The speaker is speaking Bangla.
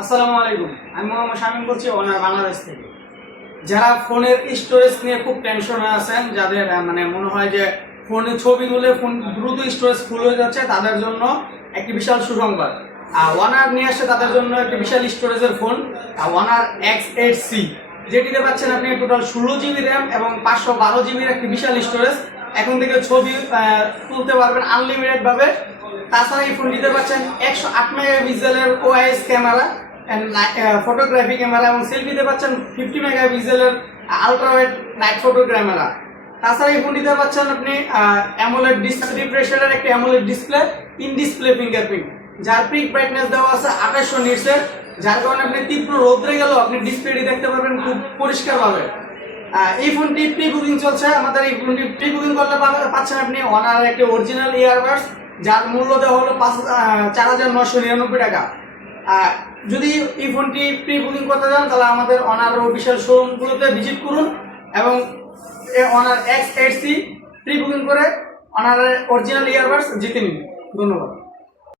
আসসালামু আলাইকুম। আমি মোহাম্মদ শামীম বলছি ওনার বাংলাদেশ থেকে। যারা ফোনের স্টোরেজ নিয়ে খুব টেনশনে আছেন, যাদের মনে হয় যে ফোনে ছবি তুলে ফোন দ্রুত স্টোরেজ ফুল হয়ে যাচ্ছে, তাদের জন্য একটি বিশাল সুসংবাদ। ওয়ানার নিয়ে আসছে তাদের জন্য একটি বিশাল স্টোরেজের ফোন ওয়ানার X8C, যেটিতে পাচ্ছেন আপনি টোটাল 16 GB র্যাম এবং 512 GBর একটি বিশাল স্টোরেজ। এখন থেকে ছবি তুলতে পারবেন আনলিমিটেড ভাবে। তাছাড়া এই ফোনটিতে পাচ্ছেন 108 মেগাপিক্সেলের OIS ক্যামেরা, ফটোগ্রাফি ক্যামেরা এবং সেলফিতে পাচ্ছেন 50 মেগাপিক্সেলের আলট্রাওয়াইড নাইট ফটো ক্যামেরা। তাছাড়া এই ফোনটিতে পাচ্ছেন আপনি অ্যামোলেড রিফ্রেশের একটি AMOLED display, in display fingerprint, যার পিক ব্রাইটনেস দেওয়া আছে 2800 নিটসের, যার কারণে আপনি তীব্র রোদ্রে গেলেও আপনি ডিসপ্লেটি দেখতে পারবেন খুব পরিষ্কারভাবে। এই ফোনটি প্রি বুকিং চলছে। আমাদের এই ফোনটি প্রি বুকিং করলে পাচ্ছেন আপনি ওয়ানার একটি অরিজিনাল ইয়ারবাডস, যার মূল্য দেওয়া হলো 4,999 টাকা। যদি এই ফোনটি প্রি বুকিং করতে চান তাহলে আমাদের অনার অফিসিয়াল শোরুমগুলোতে ভিজিট করুন এবং অনার X8C প্রি বুকিং করে অনার অরিজিনাল ইয়ারবাডস জিতে নিন। ধন্যবাদ।